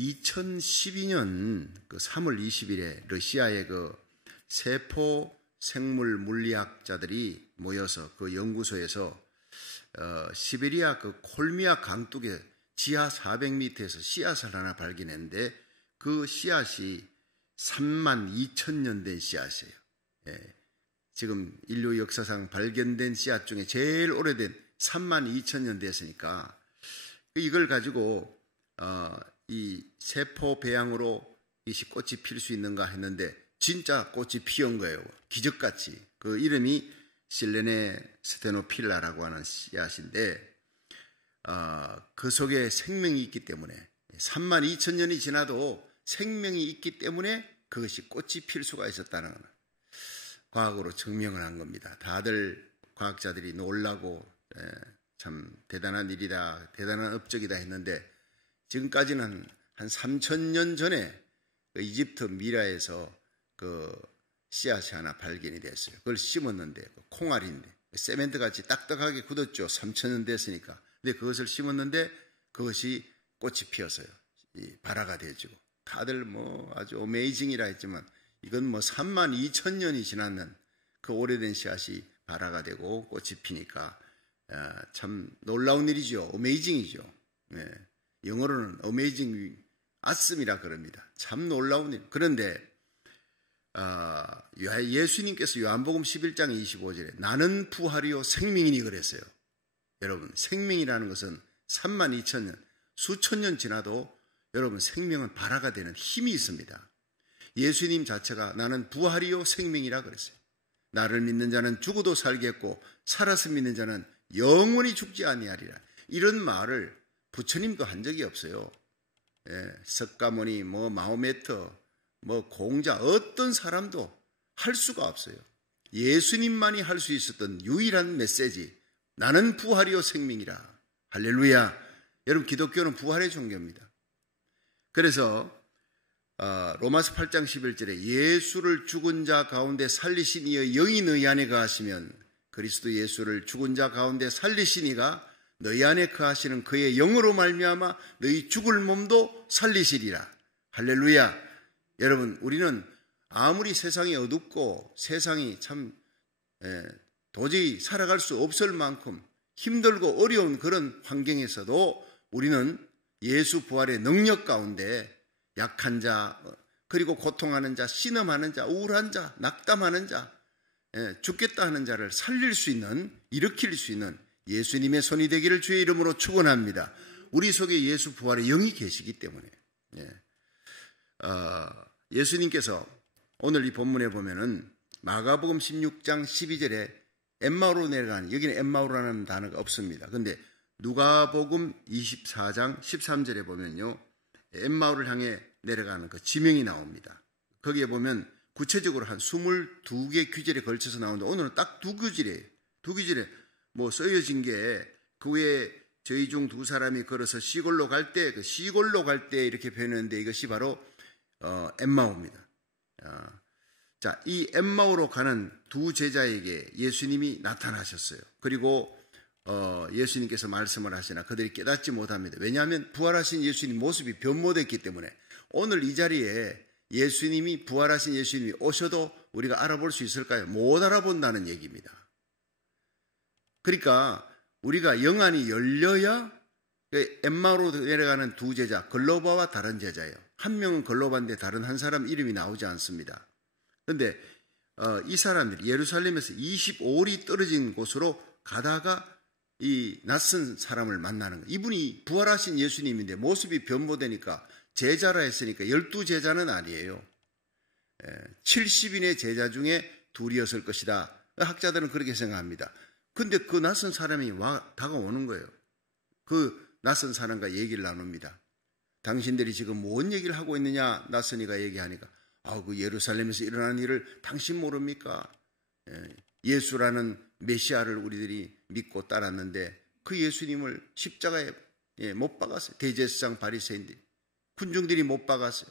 2012년 3월 20일에 러시아의 세포 생물 물리학자들이 모여서 그 연구소에서 시베리아 콜미아 강둑의 지하 400m에서 씨앗을 하나 발견했는데 그 씨앗이 32,000년 된 씨앗이에요. 지금 인류 역사상 발견된 씨앗 중에 제일 오래된 32,000년 됐으니까 이걸 가지고 이 세포 배양으로 이 꽃이 필 수 있는가 했는데 진짜 꽃이 피운 거예요. 기적같이. 그 이름이 실레네 스테노필라라고 하는 씨앗인데 그 속에 생명이 있기 때문에 32,000년이 지나도 생명이 있기 때문에 그것이 꽃이 필 수가 있었다는 건 과학으로 증명을 한 겁니다. 다들 과학자들이 놀라고 참 대단한 일이다, 대단한 업적이다 했는데 지금까지는 한 3,000년 전에 이집트 미라에서 그 씨앗이 하나 발견이 됐어요. 그걸 심었는데 콩알인데 세멘트같이 딱딱하게 굳었죠. 3,000년 됐으니까. 근데 그것을 심었는데 그것이 꽃이 피었어요. 이 발화가 되지고 다들 아주 어메이징이라 했지만 이건 32,000년이 지났는 그 오래된 씨앗이 발화가 되고 꽃이 피니까 참 놀라운 일이죠. 어메이징이죠. 영어로는 어메이징 아씀이라 그럽니다. 참 놀라운 일. 그런데 예수님께서 요한복음 11장 25절에 나는 부활이요 생명이니 그랬어요. 여러분, 생명이라는 것은 32,000년, 수천 년 지나도 여러분 생명은 발화가 되는 힘이 있습니다. 예수님 자체가 나는 부활이요 생명이라 그랬어요. 나를 믿는 자는 죽어도 살겠고 살아서 믿는 자는 영원히 죽지 아니하리라. 이런 말을 부처님도 한 적이 없어요. 석가모니, 마호메트, 공자 어떤 사람도 할 수가 없어요. 예수님만이 할 수 있었던 유일한 메시지, 나는 부활이요 생명이라. 할렐루야. 여러분, 기독교는 부활의 종교입니다. 그래서 로마서 8장 11절에 예수를 죽은 자 가운데 살리신 이의 영이 너희 안에 거하시면 그리스도 예수를 죽은 자 가운데 살리신 이가 너희 안에 거하시는 그의 영으로 말미암아 너희 죽을 몸도 살리시리라. 할렐루야. 여러분, 우리는 아무리 세상이 어둡고 세상이 참 도저히 살아갈 수 없을 만큼 힘들고 어려운 그런 환경에서도 우리는 예수 부활의 능력 가운데 약한 자, 그리고 고통하는 자, 신음하는 자, 우울한 자, 낙담하는 자, 죽겠다 하는 자를 살릴 수 있는, 일으킬 수 있는 예수님의 손이 되기를 주의 이름으로 축원합니다. 우리 속에 예수 부활의 영이 계시기 때문에. 예수님께서 오늘 이 본문에 보면은 마가복음 16장 12절에 엠마오로 내려가는, 여기는 엠마오라는 단어가 없습니다. 근데 누가복음 24장 13절에 보면요, 엠마오를 향해 내려가는 그 지명이 나옵니다. 거기에 보면 구체적으로 한 22개 규절에 걸쳐서 나오는데 오늘은 딱 두 규절이에요. 두 규절에 쓰여진 게 그 외에 저희 중 두 사람이 걸어서 시골로 갈 때, 그 시골로 갈 때 이렇게 표현했는데 이것이 바로 엠마오입니다. 자, 이 엠마오로 가는 두 제자에게 예수님이 나타나셨어요. 그리고 예수님께서 말씀을 하시나 그들이 깨닫지 못합니다. 왜냐하면 부활하신 예수님 모습이 변모됐기 때문에 오늘 이 자리에 예수님이, 부활하신 예수님이 오셔도 우리가 알아볼 수 있을까요? 못 알아본다는 얘기입니다. 그러니까 우리가 영안이 열려야 엠마오로 내려가는 두 제자, 글로바와 다른 제자예요. 한 명은 글로바인데 다른 한 사람 이름이 나오지 않습니다. 그런데 이 사람들이 예루살렘에서 25里떨어진 곳으로 가다가 이 낯선 사람을 만나는 거예요. 이분이 부활하신 예수님인데 모습이 변모되니까 제자라 했으니까 12제자는 아니에요. 70인의 제자 중에 둘이었을 것이다. 학자들은 그렇게 생각합니다. 근데 그 낯선 사람이 다가오는 거예요. 그 낯선 사람과 얘기를 나눕니다. 당신들이 지금 뭔 얘기를 하고 있느냐? 낯선이가 얘기하니까 그 예루살렘에서 일어난 일을 당신 모릅니까? 예수라는 메시아를 우리들이 믿고 따랐는데 그 예수님을 십자가에 못 박았어요. 대제사장 바리새인들이, 군중들이 못 박았어요.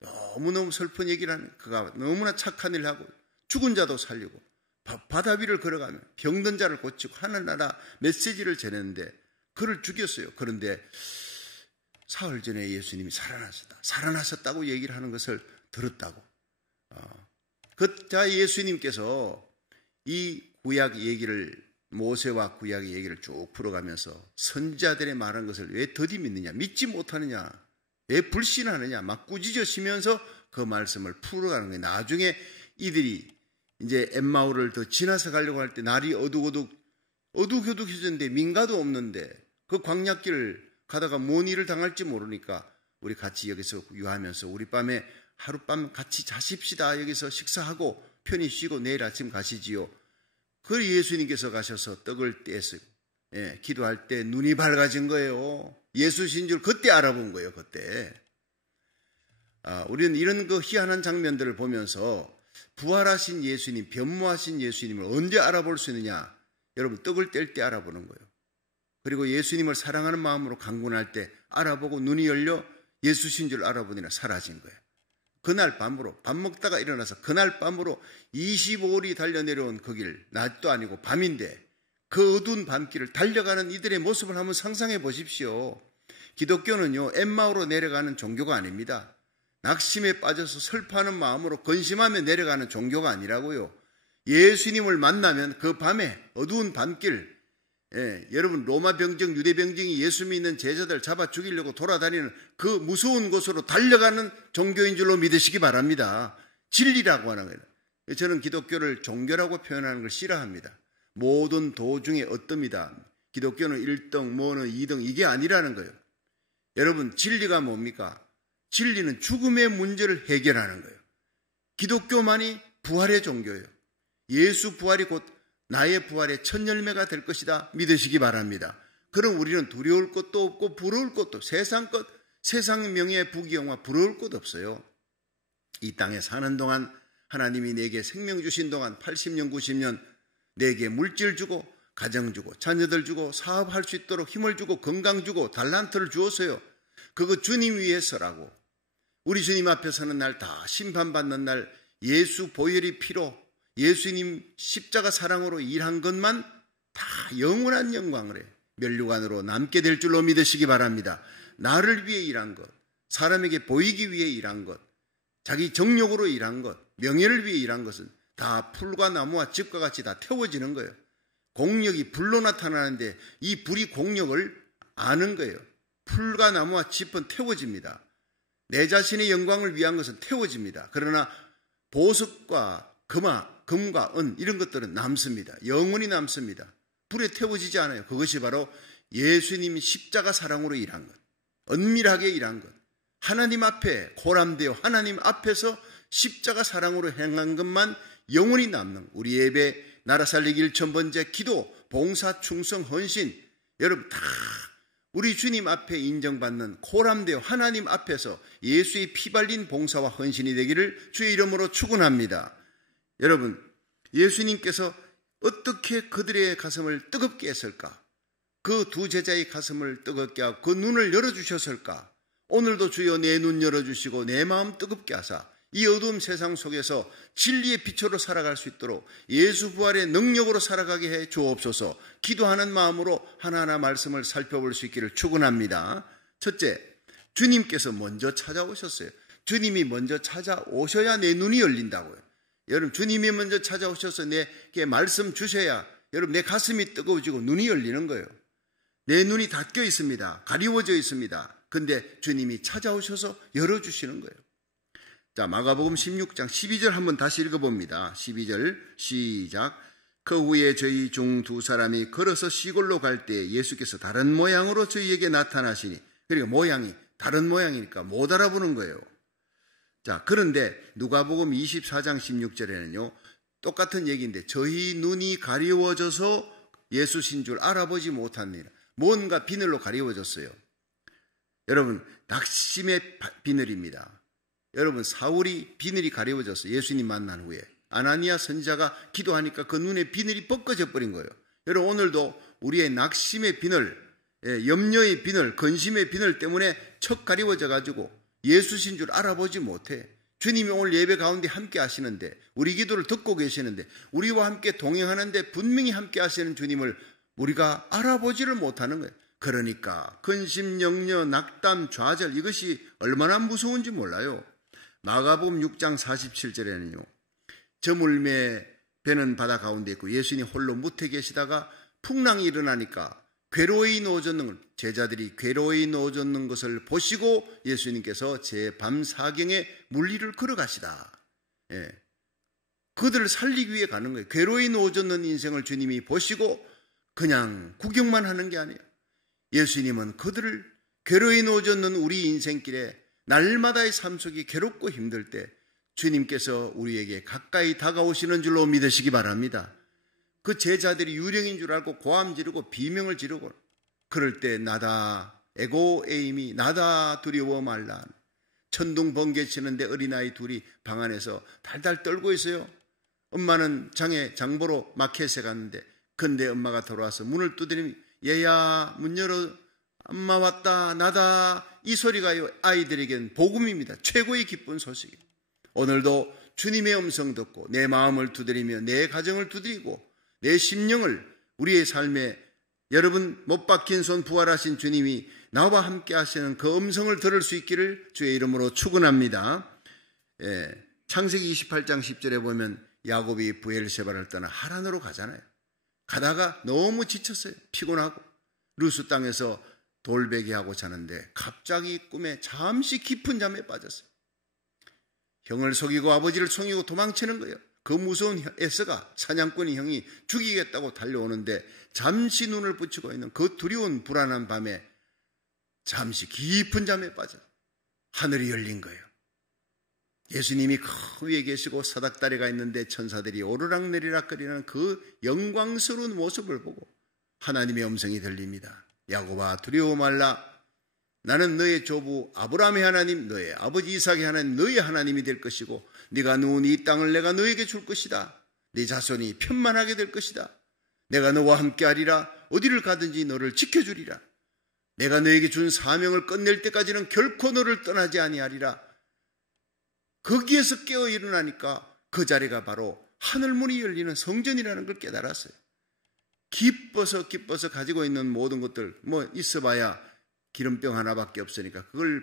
너무너무 슬픈 얘기를 하는, 그가 너무나 착한 일을 하고 죽은 자도 살리고 바다 위를 걸어가며 병든 자를 고치고 하늘나라 메시지를 전했는데 그를 죽였어요. 그런데 사흘 전에 예수님이 살아나셨다고 얘기를 하는 것을 들었다고. 자, 예수님께서 이 구약 얘기를, 모세와 구약의 얘기를 쭉 풀어가면서 선지자들의 말한 것을 왜 더디 믿느냐, 믿지 못하느냐, 왜 불신하느냐 막 꾸짖으시면서 그 말씀을 풀어가는 거예요. 나중에 이들이 이제 엠마오를 더 지나서 가려고 할 때 날이 어둑어둑해졌는데 민가도 없는데 그 광야길을 가다가 뭔 일을 당할지 모르니까 우리 같이 여기서 유하면서 우리 밤에 하룻밤 같이 자십시다. 여기서 식사하고 편히 쉬고 내일 아침 가시지요. 그 예수님께서 가셔서 떡을 떼서 기도할 때 눈이 밝아진 거예요. 예수신 줄 그때 알아본 거예요. 그때. 우리는 이런 그 희한한 장면들을 보면서 부활하신 예수님, 변모하신 예수님을 언제 알아볼 수 있느냐? 여러분, 떡을 뗄 때 알아보는 거예요. 그리고 예수님을 사랑하는 마음으로 강군할 때 알아보고 눈이 열려 예수신 줄 알아보니까 사라진 거예요. 그날 밤으로, 밥 먹다가 일어나서 그날 밤으로 25일이 달려내려온 그 길, 낮도 아니고 밤인데 그 어두운 밤길을 달려가는 이들의 모습을 한번 상상해 보십시오. 기독교는요, 엠마오로 내려가는 종교가 아닙니다. 낙심에 빠져서 슬퍼하는 마음으로 근심하며 내려가는 종교가 아니라고요. 예수님을 만나면 그 밤에 어두운 밤길, 여러분 로마 병정, 유대 병정이 예수 믿는 제자들 잡아 죽이려고 돌아다니는 그 무서운 곳으로 달려가는 종교인 줄로 믿으시기 바랍니다. 진리라고 하는 거예요. 저는 기독교를 종교라고 표현하는 걸 싫어합니다. 모든 도중에 어떻습니다. 기독교는 1등, 뭐는 2등, 이게 아니라는 거예요. 여러분, 진리가 뭡니까? 진리는 죽음의 문제를 해결하는 거예요. 기독교만이 부활의 종교예요. 예수 부활이 곧 나의 부활의 첫 열매가 될 것이다 믿으시기 바랍니다. 그럼 우리는 두려울 것도 없고 부러울 것도, 세상 것, 세상 명예 부귀영화 부러울 것 없어요. 이 땅에 사는 동안 하나님이 내게 생명 주신 동안 80년 90년 내게 물질 주고 가정 주고 자녀들 주고 사업할 수 있도록 힘을 주고 건강 주고 달란트를 주었어요. 그거 주님 위해서라고. 우리 주님 앞에 서는 날, 다 심판받는 날, 예수 보혈이 피로 예수님 십자가 사랑으로 일한 것만 다 영원한 영광을 해 면류관으로 남게 될 줄로 믿으시기 바랍니다. 나를 위해 일한 것, 사람에게 보이기 위해 일한 것, 자기 정욕으로 일한 것, 명예를 위해 일한 것은 다 풀과 나무와 집과 같이 다 태워지는 거예요. 공력이 불로 나타나는데 이 불이 공력을 아는 거예요. 풀과 나무와 집은 태워집니다. 내 자신의 영광을 위한 것은 태워집니다. 그러나 보석과 금과 은 이런 것들은 남습니다. 영원히 남습니다. 불에 태워지지 않아요. 그것이 바로 예수님이 십자가 사랑으로 일한 것, 은밀하게 일한 것, 하나님 앞에 고람되어 하나님 앞에서 십자가 사랑으로 행한 것만 영원히 남는 우리 예배, 나라 살리기 1000번째 기도, 봉사, 충성, 헌신, 여러분 다 우리 주님 앞에 인정받는 고람되어 하나님 앞에서 예수의 피 발린 봉사와 헌신이 되기를 주의 이름으로 축원합니다. 여러분, 예수님께서 어떻게 그들의 가슴을 뜨겁게 했을까? 그 두 제자의 가슴을 뜨겁게 하고 그 눈을 열어주셨을까? 오늘도 주여 내 눈 열어주시고 내 마음 뜨겁게 하사 이 어두운 세상 속에서 진리의 빛으로 살아갈 수 있도록 예수 부활의 능력으로 살아가게 해 주옵소서. 기도하는 마음으로 하나하나 말씀을 살펴볼 수 있기를 축원합니다. 첫째, 주님께서 먼저 찾아오셨어요. 주님이 먼저 찾아오셔야 내 눈이 열린다고요. 여러분, 주님이 먼저 찾아오셔서 내게 말씀 주셔야 여러분 내 가슴이 뜨거워지고 눈이 열리는 거예요. 내 눈이 닫혀 있습니다. 가리워져 있습니다. 근데 주님이 찾아오셔서 열어주시는 거예요. 자, 마가복음 16장 12절 한번 다시 읽어봅니다. 12절 시작. 그 후에 저희 중 두 사람이 걸어서 시골로 갈 때 예수께서 다른 모양으로 저희에게 나타나시니, 그러니까 모양이 다른 모양이니까 못 알아보는 거예요. 자, 그런데 누가복음 24장 16절에는요 똑같은 얘기인데 저희 눈이 가리워져서 예수신 줄 알아보지 못합니다. 뭔가 비늘로 가리워졌어요. 여러분, 낙심의 비늘입니다. 여러분, 사울이 비늘이 가리워졌어요. 예수님 만난 후에 아나니아 선지자가 기도하니까 그 눈에 비늘이 벗겨져 버린 거예요. 여러분, 오늘도 우리의 낙심의 비늘, 염려의 비늘, 근심의 비늘 때문에 척 가리워져 가지고 예수신 줄 알아보지 못해. 주님이 오늘 예배 가운데 함께 하시는데, 우리 기도를 듣고 계시는데, 우리와 함께 동행하는데 분명히 함께 하시는 주님을 우리가 알아보지를 못하는 거예요. 그러니까 근심, 염려, 낙담, 좌절 이것이 얼마나 무서운지 몰라요. 마가복음 6장 47절에는요. 저물매 배는 바다 가운데 있고 예수님이 홀로 무태 계시다가 풍랑이 일어나니까 괴로이 누워졌는 제자들이 괴로이 누워졌는 것을 보시고 예수님께서 제밤 사경에 물리를 걸어가시다. 그들을 살리기 위해 가는 거예요. 괴로이 누워졌는 인생을 주님이 보시고 그냥 구경만 하는 게 아니에요. 예수님은 그들을 괴로이 누워졌는 우리 인생길에 날마다의 삶 속이 괴롭고 힘들 때 주님께서 우리에게 가까이 다가오시는 줄로 믿으시기 바랍니다. 그 제자들이 유령인 줄 알고 고함 지르고 비명을 지르고 그럴 때 나다 에고 에임이 나다 두려워 말라. 천둥 번개 치는데 어린아이 둘이 방 안에서 달달 떨고 있어요. 엄마는 장보러 마켓에 갔는데 근데 엄마가 돌아와서 문을 두드리면 얘야 문 열어 엄마 왔다 나다 이 소리가 아이들에게는 복음입니다. 최고의 기쁜 소식이에요. 오늘도 주님의 음성 듣고 내 마음을 두드리며 내 가정을 두드리고 내 심령을 우리의 삶에 여러분 못 박힌 손 부활하신 주님이 나와 함께 하시는 그 음성을 들을 수 있기를 주의 이름으로 축원합니다. 창세기 28장 10절에 보면 야곱이 브엘세바를 떠나 하란으로 가잖아요. 가다가 너무 지쳤어요. 피곤하고 루스 땅에서 돌베개하고 자는데 갑자기 꿈에 잠시 깊은 잠에 빠졌어요. 형을 속이고 아버지를 속이고 도망치는 거예요. 그 무서운 에서가 사냥꾼이 형이 죽이겠다고 달려오는데 잠시 눈을 붙이고 있는 그 두려운 불안한 밤에 잠시 깊은 잠에 빠져 하늘이 열린 거예요. 예수님이 그 위에 계시고 사닥다리가 있는데 천사들이 오르락내리락 거리는 그 영광스러운 모습을 보고 하나님의 음성이 들립니다. 야곱아 두려워 말라. 나는 너의 조부 아브라함의 하나님 너의 아버지 이삭의 하나님 너의 하나님이 될 것이고 네가 누운 이 땅을 내가 너에게 줄 것이다. 네 자손이 편만하게 될 것이다. 내가 너와 함께하리라. 어디를 가든지 너를 지켜주리라. 내가 너에게 준 사명을 끝낼 때까지는 결코 너를 떠나지 아니하리라. 거기에서 깨어 일어나니까 그 자리가 바로 하늘문이 열리는 성전이라는 걸 깨달았어요. 기뻐서 가지고 있는 모든 것들 뭐 있어봐야 기름병 하나밖에 없으니까 그걸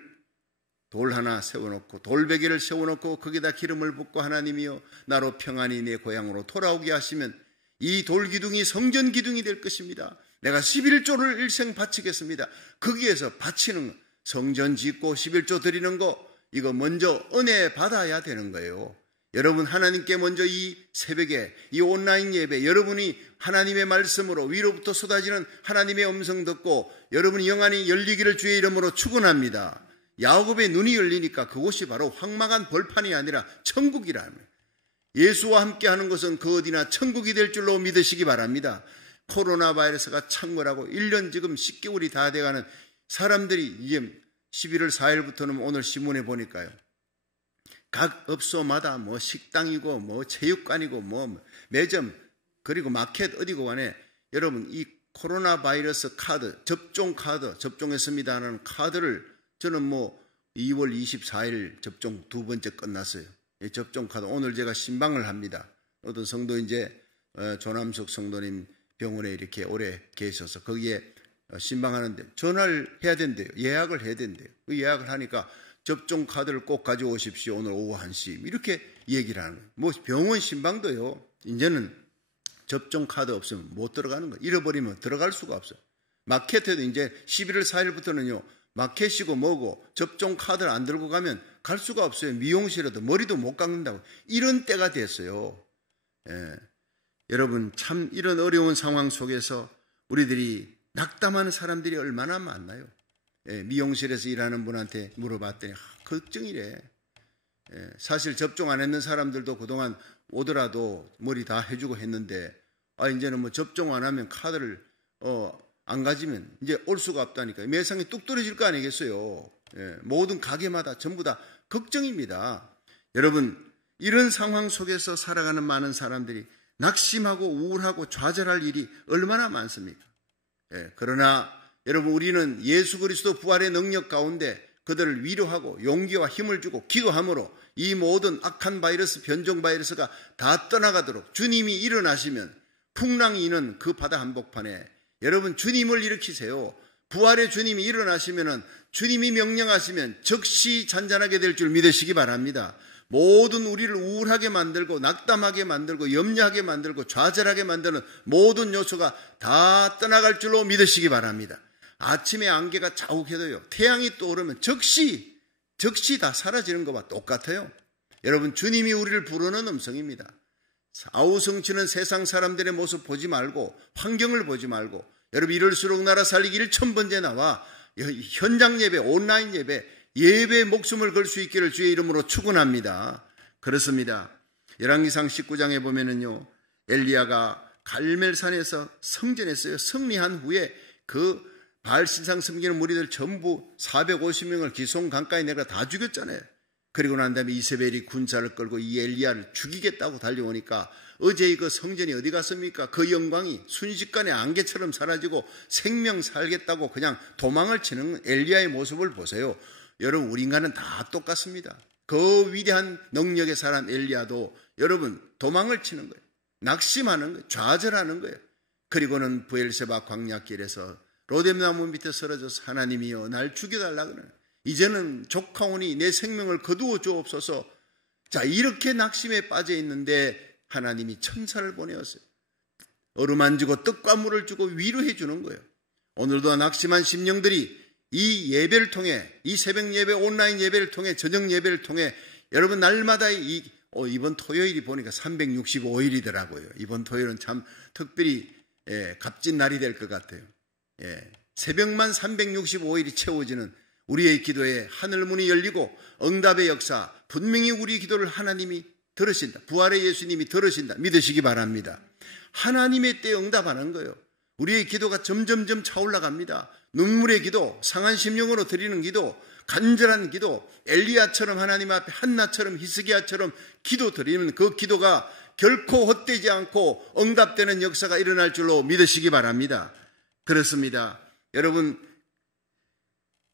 돌 하나 세워놓고 돌베개를 세워놓고 거기다 기름을 붓고 하나님이여 나로 평안히 내 고향으로 돌아오게 하시면 이 돌기둥이 성전기둥이 될 것입니다. 내가 11조를 일생 바치겠습니다. 거기에서 바치는 성전 짓고 11조 드리는 거 이거 먼저 은혜 받아야 되는 거예요. 여러분 하나님께 먼저 이 새벽에 이 온라인 예배 여러분이 하나님의 말씀으로 위로부터 쏟아지는 하나님의 음성 듣고 여러분이 영안이 열리기를 주의 이름으로 축원합니다. 야곱의 눈이 열리니까 그곳이 바로 황망한 벌판이 아니라 천국이라는 거예요. 예수와 함께하는 것은 그 어디나 천국이 될 줄로 믿으시기 바랍니다. 코로나 바이러스가 창궐하고 1년 지금 10개월이 다 돼가는 사람들이 이제 11월 4일부터는 오늘 신문에 보니까요. 각 업소마다 뭐 식당이고 뭐 체육관이고 뭐 매점 그리고 마켓 어디고 간에 여러분 이 코로나 바이러스 카드 접종 카드 접종했습니다 하는 카드를 저는 뭐 2월 24일 접종 두 번째 끝났어요. 이 접종 카드 오늘 제가 신방을 합니다. 어떤 성도 이제 조남석 성도님 병원에 이렇게 오래 계셔서 거기에 신방하는데 전화를 해야 된대요. 예약을 해야 된대요. 그 예약을 하니까 접종 카드를 꼭 가져오십시오. 오늘 오후 1시 이렇게 얘기를 하는 거예요. 뭐 병원 신방도요. 이제는 접종 카드 없으면 못 들어가는 거예요. 잃어버리면 들어갈 수가 없어요. 마켓에도 이제 11월 4일부터는요. 마켓이고 뭐고 접종 카드를 안 들고 가면 갈 수가 없어요. 미용실에도 머리도 못 깎는다고. 이런 때가 됐어요. 여러분 참 이런 어려운 상황 속에서 우리들이 낙담하는 사람들이 얼마나 많나요? 미용실에서 일하는 분한테 물어봤더니 걱정이래. 사실 접종 안 했는 사람들도 그동안 오더라도 머리 다 해주고 했는데 이제는 뭐 접종 안 하면 카드를 안 가지면 이제 올 수가 없다니까. 매상이 뚝 떨어질 거 아니겠어요. 모든 가게마다 전부 다 걱정입니다. 여러분 이런 상황 속에서 살아가는 많은 사람들이 낙심하고 우울하고 좌절할 일이 얼마나 많습니까? 그러나 여러분 우리는 예수 그리스도 부활의 능력 가운데 그들을 위로하고 용기와 힘을 주고 기도함으로 이 모든 악한 바이러스 변종 바이러스가 다 떠나가도록 주님이 일어나시면 풍랑이 있는 그 바다 한복판에 여러분 주님을 일으키세요. 부활의 주님이 일어나시면은 주님이 명령하시면 즉시 잔잔하게 될 줄 믿으시기 바랍니다. 모든 우리를 우울하게 만들고 낙담하게 만들고 염려하게 만들고 좌절하게 만드는 모든 요소가 다 떠나갈 줄로 믿으시기 바랍니다. 아침에 안개가 자욱해도요, 태양이 떠오르면 즉시 다 사라지는 것과 똑같아요. 여러분, 주님이 우리를 부르는 음성입니다. 아우성치는 세상 사람들의 모습 보지 말고 환경을 보지 말고, 여러분, 이럴수록 나라 살리기 1000번째 나와 현장 예배, 온라인 예배에 목숨을 걸 수 있기를 주의 이름으로 축원합니다. 그렇습니다. 열왕기상 19장에 보면은요, 엘리야가 갈멜산에서 성전했어요. 승리한 후에 그 바알신상 섬기는 무리들 전부 450명을 기숑 강가에 내가 다 죽였잖아요. 그리고 난 다음에 이세벨이 군사를 끌고 이 엘리야를 죽이겠다고 달려오니까 어제의 그 성전이 어디 갔습니까? 그 영광이 순식간에 안개처럼 사라지고 생명 살겠다고 그냥 도망을 치는 엘리야의 모습을 보세요. 여러분, 우리 인간은 다 똑같습니다. 그 위대한 능력의 사람 엘리야도 여러분 도망을 치는 거예요. 낙심하는 거예요. 좌절하는 거예요. 그리고는 브엘세바 광야길에서 로뎀나무 밑에 쓰러져서 하나님이여 날 죽여달라 그러는, 이제는 족하오니 내 생명을 거두어 주옵소서. 자, 이렇게 낙심에 빠져 있는데 하나님이 천사를 보내었어요. 어루만지고 떡과 물을 주고 위로해 주는 거예요. 오늘도 낙심한 심령들이 이 예배를 통해, 이 새벽 예배, 온라인 예배를 통해, 저녁 예배를 통해 여러분 날마다 이번 토요일이 보니까 365일이더라고요. 이번 토요일은 참 특별히 값진 날이 될 것 같아요. 새벽만 365일이 채워지는 우리의 기도에 하늘문이 열리고 응답의 역사, 분명히 우리 기도를 하나님이 들으신다. 부활의 예수님이 들으신다. 믿으시기 바랍니다. 하나님의 때에 응답하는 거예요. 우리의 기도가 점점점 차올라갑니다. 눈물의 기도, 상한 심령으로 드리는 기도, 간절한 기도, 엘리야처럼 하나님 앞에 한나처럼 히스기야처럼 기도 드리면 그 기도가 결코 헛되지 않고 응답되는 역사가 일어날 줄로 믿으시기 바랍니다. 그렇습니다. 여러분,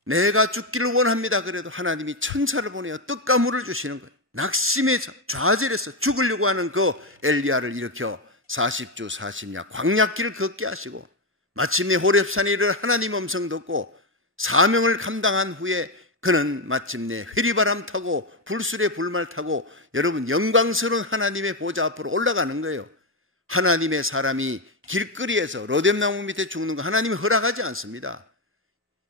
내가 죽기를 원합니다. 그래도 하나님이 천사를 보내어 떡과 물을 주시는 거예요. 낙심에 좌절해서 죽으려고 하는 그 엘리야를 일으켜 40주 40야 광야길을 걷게 하시고 마침내 호렙산에 이르러 하나님 음성 듣고 사명을 감당한 후에 그는 마침내 회리바람 타고 불술의 불말 타고 여러분 영광스러운 하나님의 보좌 앞으로 올라가는 거예요. 하나님의 사람이 길거리에서 로뎀나무 밑에 죽는 거 하나님이 허락하지 않습니다.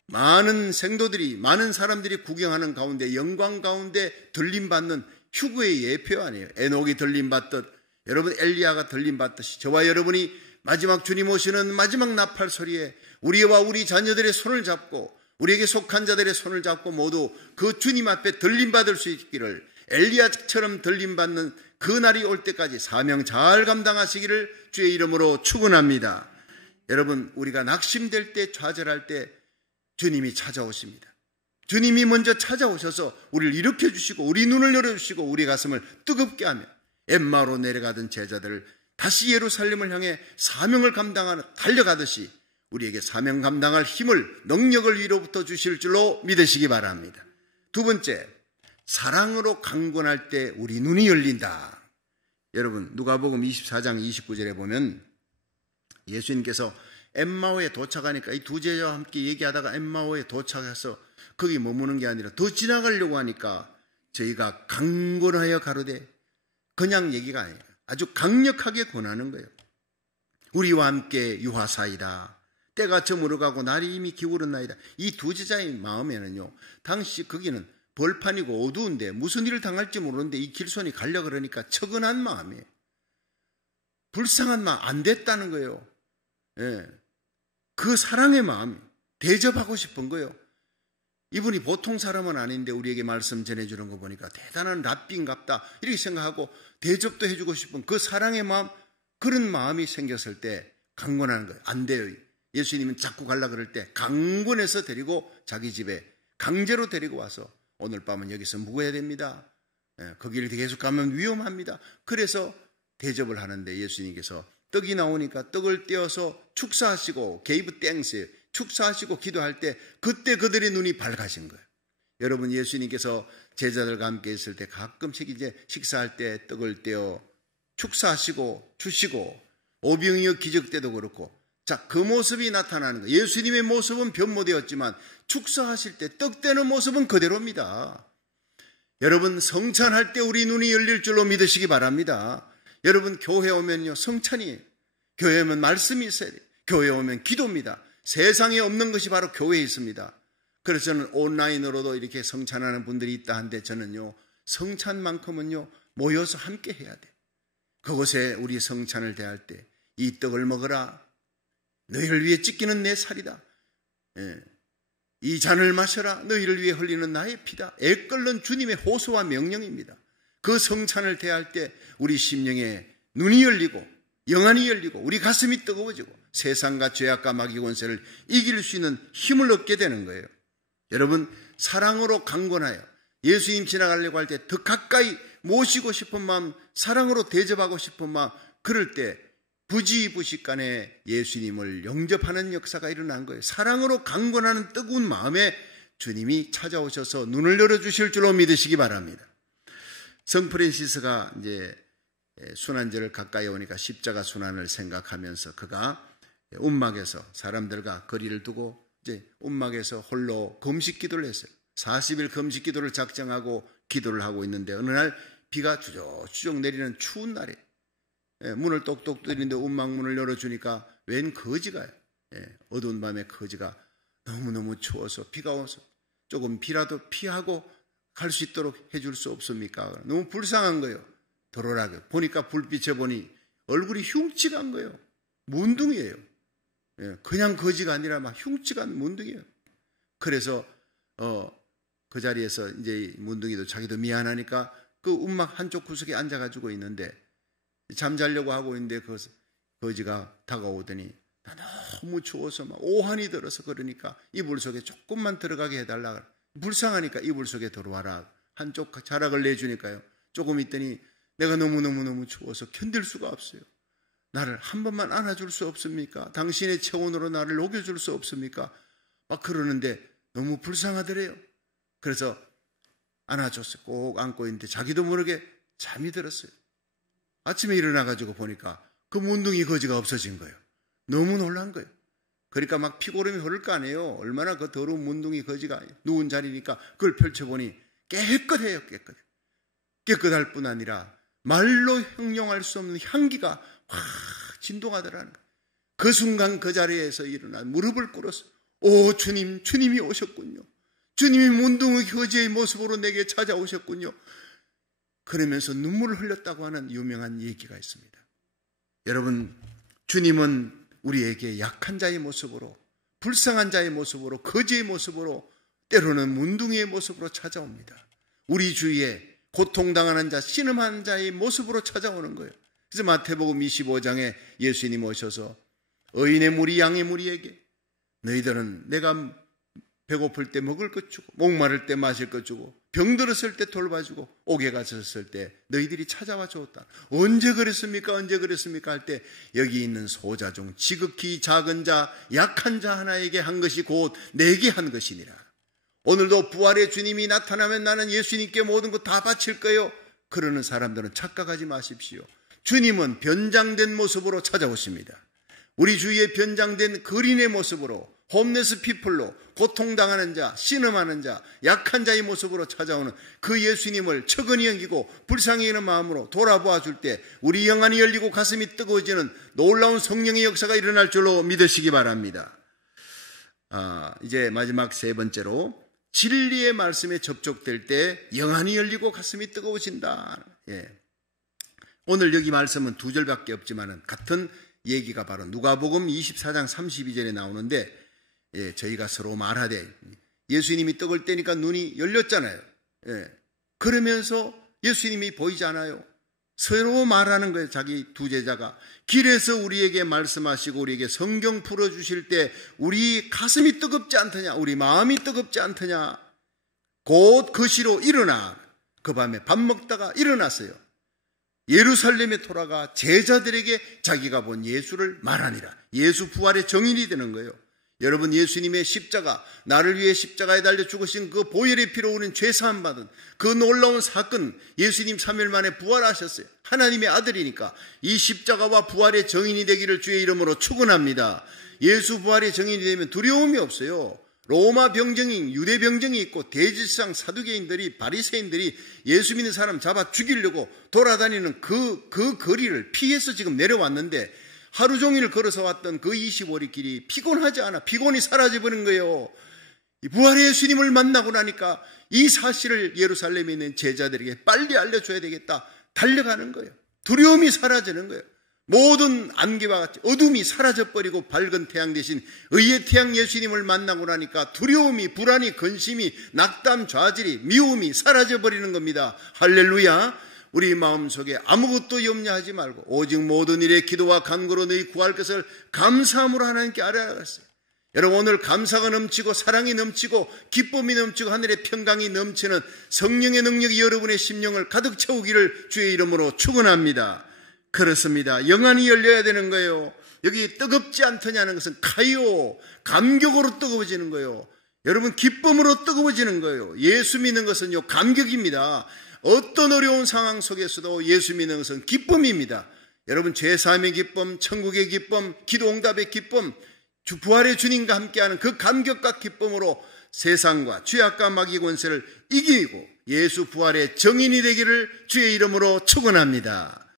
많은 생도들이, 많은 사람들이 구경하는 가운데 영광 가운데 들림받는 휴거의 예표 아니에요. 에녹이 들림받듯 여러분 엘리야가 들림받듯이 저와 여러분이 마지막 주님 오시는 마지막 나팔 소리에 우리와 우리 자녀들의 손을 잡고 우리에게 속한 자들의 손을 잡고 모두 그 주님 앞에 들림받을 수 있기를, 엘리야처럼 들림받는 그 날이 올 때까지 사명 잘 감당하시기를 주의 이름으로 축원합니다. 여러분, 우리가 낙심될 때, 좌절할 때 주님이 찾아오십니다. 주님이 먼저 찾아오셔서 우리를 일으켜 주시고 우리 눈을 열어주시고 우리 가슴을 뜨겁게 하며 엠마오로 내려가던 제자들을 다시 예루살렘을 향해 사명을 감당하러 달려가듯이 우리에게 사명 감당할 힘을, 능력을 위로부터 주실 줄로 믿으시기 바랍니다. 두 번째, 사랑으로 강권할 때 우리 눈이 열린다. 여러분, 누가복음 24장 29절에 보면 예수님께서 엠마오에 도착하니까 이 두 제자와 함께 얘기하다가 엠마오에 도착해서 거기 머무는 게 아니라 더 지나가려고 하니까 저희가 강권하여 가로되, 그냥 얘기가 아니라 아주 강력하게 권하는 거예요. 우리와 함께 유하사이다. 때가 저물어가고 날이 이미 기울었나이다. 이 두 제자의 마음에는요, 당시 거기는 벌판이고 어두운데 무슨 일을 당할지 모르는데 이 길손이 가려 그러니까 처근한 마음이에요. 불쌍한 마음, 안 됐다는 거예요. 예. 그 사랑의 마음, 대접하고 싶은 거예요. 이분이 보통 사람은 아닌데 우리에게 말씀 전해주는 거 보니까 대단한 랍비인갑다 이렇게 생각하고 대접도 해주고 싶은 그 사랑의 마음, 그런 마음이 생겼을 때 강권하는 거예요. 안 돼요. 예수님은 자꾸 가려고 그럴 때 강권해서 데리고 자기 집에 강제로 데리고 와서 오늘 밤은 여기서 묵어야 됩니다. 거기를 계속 가면 위험합니다. 그래서 대접을 하는데 예수님께서 떡이 나오니까 떡을 떼어서 축사하시고 게이브 땡스 축사하시고 기도할 때 그때 그들의 눈이 밝아진 거예요. 여러분, 예수님께서 제자들과 함께 있을 때 가끔씩 이제 식사할 때 떡을 떼어 축사하시고 주시고 오병이어 기적 때도 그렇고 자, 그 모습이 나타나는 거예요. 예수님의 모습은 변모되었지만 축사하실 때 떡되는 모습은 그대로입니다. 여러분, 성찬할 때 우리 눈이 열릴 줄로 믿으시기 바랍니다. 여러분, 교회 오면요, 성찬이에요. 교회 오면 말씀이 있어야 돼요. 교회 오면 기도입니다. 세상에 없는 것이 바로 교회에 있습니다. 그래서 저는 온라인으로도 이렇게 성찬하는 분들이 있다 한데, 저는요, 성찬만큼은요, 모여서 함께 해야 돼요. 그곳에 우리 성찬을 대할 때 이 떡을 먹어라. 너희를 위해 찢기는 내 살이다. 이 잔을 마셔라. 너희를 위해 흘리는 나의 피다. 애끓는 주님의 호소와 명령입니다. 그 성찬을 대할 때 우리 심령에 눈이 열리고 영안이 열리고 우리 가슴이 뜨거워지고 세상과 죄악과 마귀 권세를 이길 수 있는 힘을 얻게 되는 거예요. 여러분, 사랑으로 강권하여 예수님 지나가려고 할 때 더 가까이 모시고 싶은 마음, 사랑으로 대접하고 싶은 마음, 그럴 때 부지부식간에 예수님을 영접하는 역사가 일어난 거예요. 사랑으로 강권하는 뜨거운 마음에 주님이 찾아오셔서 눈을 열어주실 줄로 믿으시기 바랍니다. 성 프란시스가 이제 순환절을 가까이 오니까 십자가 순환을 생각하면서 그가 움막에서 사람들과 거리를 두고 이제 움막에서 홀로 금식 기도를 했어요. 40일 금식 기도를 작정하고 기도를 하고 있는데 어느 날 비가 주적주적 내리는 추운 날에 문을 똑똑 두드리는데 움막문을 열어주니까 웬 거지가요. 어두운 밤에 거지가 너무너무 추워서 비가 와서 조금 비라도 피하고 갈 수 있도록 해줄 수 없습니까? 너무 불쌍한 거예요. 도로라고 보니까 불빛에 보니 얼굴이 흉측한 거예요. 문둥이에요. 그냥 거지가 아니라 막 흉측한 문둥이에요. 그래서 그 자리에서 이제 문둥이도 자기도 미안하니까 그 움막 한쪽 구석에 앉아가지고 있는데 잠자려고 하고 있는데 그 거지가 다가오더니 나 너무 추워서 막 오한이 들어서 그러니까 이불 속에 조금만 들어가게 해달라. 불쌍하니까 이불 속에 들어와라. 한쪽 자락을 내주니까요. 조금 있더니 내가 너무너무 추워서 견딜 수가 없어요. 나를 한 번만 안아줄 수 없습니까? 당신의 체온으로 나를 녹여줄 수 없습니까? 막 그러는데 너무 불쌍하더래요. 그래서 안아줬어요. 꼭 안고 있는데 자기도 모르게 잠이 들었어요. 아침에 일어나가지고 보니까 그 문둥이 거지가 없어진 거예요. 너무 놀란 거예요. 그러니까 막 피고름이 흐를 거 아니에요. 얼마나 그 더러운 문둥이 거지가 누운 자리니까 그걸 펼쳐보니 깨끗해요. 깨끗할 뿐 아니라 말로 형용할 수 없는 향기가 확 진동하더라는 거예요. 그 순간 그 자리에서 일어나 무릎을 꿇었어요. 오 주님, 주님이 오셨군요. 주님이 문둥이 거지의 모습으로 내게 찾아오셨군요. 그러면서 눈물을 흘렸다고 하는 유명한 얘기가 있습니다. 여러분, 주님은 우리에게 약한 자의 모습으로, 불쌍한 자의 모습으로, 거지의 모습으로, 때로는 문둥이의 모습으로 찾아옵니다. 우리 주위에 고통당하는 자, 신음한 자의 모습으로 찾아오는 거예요. 그래서 마태복음 25장에 예수님 오셔서 의인의 무리, 양의 무리에게 너희들은 내가 배고플 때 먹을 것 주고 목마를 때 마실 것 주고 병들었을 때 돌봐주고 옥에 갇혔을 때 너희들이 찾아와 주었다. 언제 그랬습니까? 언제 그랬습니까? 할 때 여기 있는 소자 중 지극히 작은 자, 약한 자 하나에게 한 것이 곧 내게 한 것이니라. 오늘도 부활의 주님이 나타나면 나는 예수님께 모든 것 다 바칠 거예요. 그러는 사람들은 착각하지 마십시오. 주님은 변장된 모습으로 찾아오십니다. 우리 주위에 변장된 거린의 모습으로, 홈레스 피플로, 고통당하는 자, 신음하는 자, 약한 자의 모습으로 찾아오는 그 예수님을 처근히 여기고 불쌍히 여기는 마음으로 돌아보아 줄 때 우리 영안이 열리고 가슴이 뜨거워지는 놀라운 성령의 역사가 일어날 줄로 믿으시기 바랍니다. 이제 마지막 세 번째로 진리의 말씀에 접촉될 때 영안이 열리고 가슴이 뜨거워진다. 오늘 여기 말씀은 두 절밖에 없지만 같은 얘기가 바로 누가복음 24장 32절에 나오는데 저희가 서로 말하되 예수님이 떡을 떼니까 눈이 열렸잖아요. 그러면서 예수님이 보이지 않아요. 서로 말하는 거예요. 자기 두 제자가 길에서 우리에게 말씀하시고 우리에게 성경 풀어주실 때 우리 가슴이 뜨겁지 않더냐, 우리 마음이 뜨겁지 않더냐. 곧 그 시로 일어나 그 밤에 밥 먹다가 일어났어요. 예루살렘에 돌아가 제자들에게 자기가 본 예수를 말하니라. 예수 부활의 정인이 되는 거예요. 여러분, 예수님의 십자가, 나를 위해 십자가에 달려 죽으신 그 보혈의 피로 우리는 죄사함 받은 그 놀라운 사건, 예수님 3일 만에 부활하셨어요. 하나님의 아들이니까 이 십자가와 부활의 정인이 되기를 주의 이름으로 축원합니다. 예수 부활의 정인이 되면 두려움이 없어요. 로마 병정이, 유대 병정이 있고 대지상 사두개인들이, 바리새인들이 예수 믿는 사람 잡아 죽이려고 돌아다니는 그 거리를 피해서 지금 내려왔는데, 하루 종일 걸어서 왔던 그 25리 길이 피곤하지 않아. 피곤이 사라져버린 거예요. 부활의 예수님을 만나고 나니까 이 사실을 예루살렘에 있는 제자들에게 빨리 알려줘야 되겠다. 달려가는 거예요. 두려움이 사라지는 거예요. 모든 안개와 같이 어둠이 사라져버리고 밝은 태양 대신 의의 태양 예수님을 만나고 나니까 두려움이, 불안이, 근심이, 낙담, 좌절이, 미움이 사라져버리는 겁니다. 할렐루야. 우리 마음속에 아무것도 염려하지 말고 오직 모든 일에 기도와 간구로 너희 구할 것을 감사함으로 하나님께 아뢰었어요. 여러분, 오늘 감사가 넘치고 사랑이 넘치고 기쁨이 넘치고 하늘의 평강이 넘치는 성령의 능력이 여러분의 심령을 가득 채우기를 주의 이름으로 축원합니다. 그렇습니다. 영안이 열려야 되는 거예요. 여기 뜨겁지 않더냐는 것은 카이오, 감격으로 뜨거워지는 거예요. 여러분, 기쁨으로 뜨거워지는 거예요. 예수 믿는 것은요, 감격입니다. 어떤 어려운 상황 속에서도 예수 믿는 것은 기쁨입니다. 여러분, 죄사함의 기쁨, 천국의 기쁨, 기도 응답의 기쁨, 부활의 주님과 함께하는 그 감격과 기쁨으로 세상과 죄악과 마귀 권세를 이기고 예수 부활의 정인이 되기를 주의 이름으로 축원합니다.